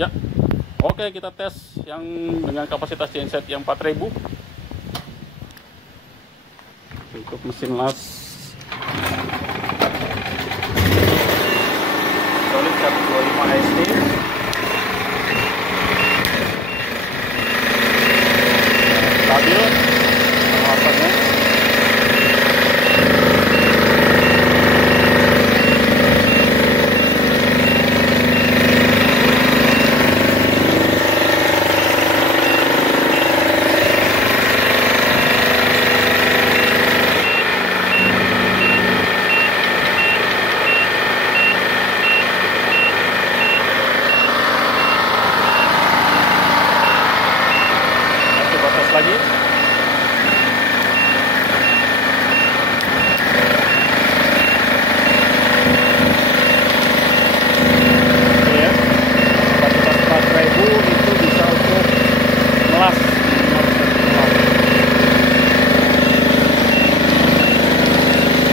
Ya, oke, kita tes yang dengan kapasitas genset yang 4000 untuk mesin las Solid 125 SD. Stabil kecepatannya. Lagi ya, kapasitas 4000 itu bisa untuk melas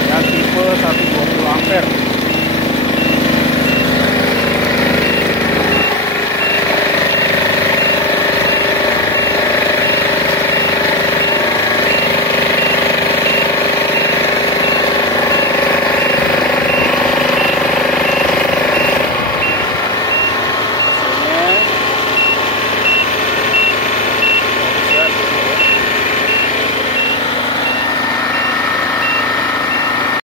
yang tipe 120 ampere.